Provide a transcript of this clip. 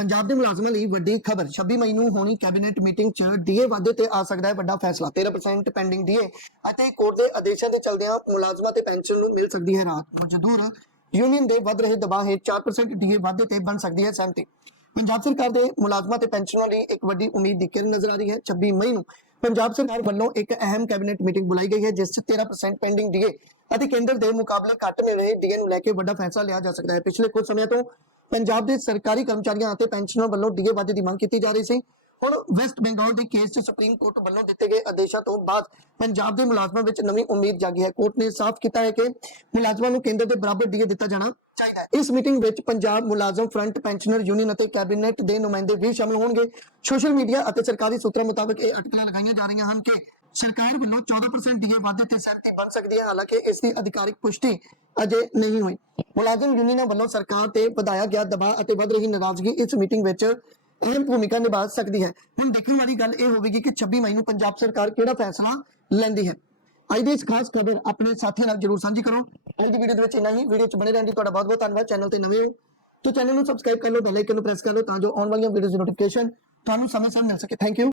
ਪੰਜਾਬ ਦੇ ਮੁਲਾਜ਼ਮਾਂ ਲਈ ਵੱਡੀ ਖਬਰ 26 ਮਈ ਨੂੰ ਹੋਣੀ ਕੈਬਨਿਟ ਮੀਟਿੰਗ 'ਚ ਡੀਏ ਵਾਧੇ ਤੇ ਆ ਸਕਦਾ ਹੈ ਵੱਡਾ ਫੈਸਲਾ 13% ਪੈਂਡਿੰਗ ਡੀਏ ਅਤੇ ਕੋਰਟ ਦੇ ਆਦੇਸ਼ਾਂ ਦੇ ਚਲਦਿਆਂ ਮੁਲਾਜ਼ਮਾਂ ਤੇ ਪੈਨਸ਼ਨ ਨੂੰ ਮਿਲ ਸਕਦੀ ਹੈ ਰਾਹਤ। ਮਜ਼ਦੂਰ ਯੂਨੀਅਨ ਦੇ ਵੱਧ ਰਹੇ ਦਬਾਅ ਹੇਠ 4% ਡੀਏ ਵਾਧੇ ਤੇ ਬਣ ਸਕਦੀ ਹੈ ਸਹਿਮਤੀ। ਪੰਜਾਬ ਸਰਕਾਰ ਦੇ ਮੁਲਾਜ਼ਮਾਂ ਤੇ ਪੈਨਸ਼ਨਰਾਂ ਲਈ ਇੱਕ ਵੱਡੀ ਉਮੀਦ ਦੀ ਕਿਰਨ ਨਜ਼ਰ ਆ ਰਹੀ ਹੈ। 26 ਮਈ ਨੂੰ ਪੰਜਾਬ ਸਰਕਾਰ ਵੱਲੋਂ ਇੱਕ ਅਹਿਮ ਕੈਬਨਿਟ ਮੀਟਿੰਗ ਬੁਲਾਈ ਗਈ ਹੈ, ਜਿਸ 'ਚ 13% ਪੈਂਡਿੰਗ ਡੀਏ ਅਤੇ ਕੇਂਦਰ ਦੇ ਮੁਕਾਬਲੇ ਘੱਟ ਮਿਲ ਰਹੇ ਡੀਏ ਨੂੰ ਲੈ ਕੇ ਵੱਡਾ ਫੈਸਲਾ ਲਿਆ ਜਾ ਸਕਦਾ ਹੈ। ਪਿਛਲੇ ਕੁਝ ਸਮੇਂ ਤੋਂ ਪੰਜਾਬ ਦੇ ਸਰਕਾਰੀ ਕਰਮਚਾਰੀਆਂ ਅਤੇ ਪੈਨਸ਼ਨਰਾਂ ਵੱਲੋਂ ਡੀਏ ਵਾਧੇ ਦੀ ਮੰਗ ਕੀਤੀ ਜਾ ਰਹੀ ਸੀ। ਹੁਣ ਵੈਸਟ ਬੰਗਾਲ ਦੇ ਕੇਸ 'ਚ ਸੁਪਰੀਮ ਕੋਰਟ ਵੱਲੋਂ ਦਿੱਤੇ ਗਏ ਆਦੇਸ਼ਾਂ ਤੋਂ ਬਾਅਦ ਪੰਜਾਬ ਦੇ ਮੁਲਾਜ਼ਮਾਂ ਵਿੱਚ ਨਵੀਂ ਉਮੀਦ ਜਾਗੀ ਹੈ। ਕੋਰਟ ਨੇ ਸਾਫ਼ ਕੀਤਾ ਹੈ ਕਿ ਮੁਲਾਜ਼ਮਾਂ ਨੂੰ ਕੇਂਦਰ ਦੇ ਬਰਾਬਰ ਡੀਏ ਦਿੱਤਾ ਜਾਣਾ ਚਾਹੀਦਾ ਹੈ। ਇਸ ਮੀਟਿੰਗ ਵਿੱਚ ਪੰਜਾਬ ਮੁਲਾਜ਼ਮ ਫਰੰਟ ਪੈਨਸ਼ਨਰ ਯੂਨੀਅਨ ਅਤੇ ਕੈਬਨਿਟ ਦੇ ਨੁਮਾਇੰਦੇ ਵੀ ਸ਼ਾਮਲ ਹੋਣਗੇ। ਸੋਸ਼ਲ ਮੀਡੀਆ ਅਤੇ ਸਰਕਾਰੀ ਸੂਤਰਾਂ ਮੁਤਾਬਕ ਇਹ ਅਟਕਲਾਂ ਲਗਾਈਆਂ ਜਾ ਰਹੀਆਂ ਹਨ ਕਿ ਸਰਕਾਰ ਵੱਲੋਂ 14% ਦੀ ਵਾਧੇ ਤੇ ਸਹਿਮਤੀ ਬਣ ਸਕਦੀ ਹੈ, ਹਾਲਾਂਕਿ ਇਸ ਦੀ ਅਧਿਕਾਰਿਕ ਪੁਸ਼ਟੀ ਅਜੇ ਨਹੀਂ ਹੋਈ। ਮੁਲਾਜ਼ਮ ਯੂਨੀਅਨਾਂ ਵੱਲੋਂ ਸਰਕਾਰ ਤੇ ਵਧਾਇਆ ਗਿਆ ਦਬਾਅ ਅਤੇ ਵੱਧ ਰਹੀ ਨਾਰਾਜ਼ਗੀ ਇਸ ਮੀਟਿੰਗ ਵਿੱਚ ਅਹਿਮ ਭੂਮਿਕਾ ਨਿਭਾ ਸਕਦੀ ਹੈ। ਹੁਣ ਦੇਖਣ ਵਾਲੀ ਗੱਲ ਇਹ ਹੋਵੇਗੀ ਕਿ 26 ਮਈ ਨੂੰ ਪੰਜਾਬ ਸਰਕਾਰ ਕਿਹੜਾ ਫੈਸਲਾ ਲੈਂਦੀ ਹੈ। ਅੱਜ ਦੀ ਇਸ ਖਾਸ ਖਬਰ ਆਪਣੇ ਸਾਥੀਆਂ ਨਾਲ ਜਰੂਰ ਸਾਂਝੀ ਕਰੋ। ਅੱਜ ਦੀ ਵੀਡੀਓ ਦੇ ਵਿੱਚ ਇੰਨਾ ਹੀ। ਵੀਡੀਓ 'ਚ ਬਣੇ ਰਹਿਣ ਦੀ ਤੁਹਾਡਾ ਬਹੁਤ ਬਹੁਤ ਧੰਨਵਾਦ। ਚੈਨਲ ਤੇ ਨਵੇਂ ਹੋ ਤਾਂ ਚੈਨਲ ਨੂੰ ਸਬਸਕ੍ਰਾਈਬ ਕਰ ਲਓ ਬੈਲ ਆਈਕਨ ਨੂੰ ਪ੍ਰੈਸ ਕਰ ਲਓ ਤਾਂ ਜੋ ਆਉਣ ਵਾਲੀਆਂ ਵੀਡੀਓਜ਼ ਦੀ ਨੋਟੀਫਿਕੇਸ਼ਨ ਤੁਹਾਨੂੰ ਸਮੇਂ ਸਿਰ ਮਿਲ ਸਕੇ। Thank you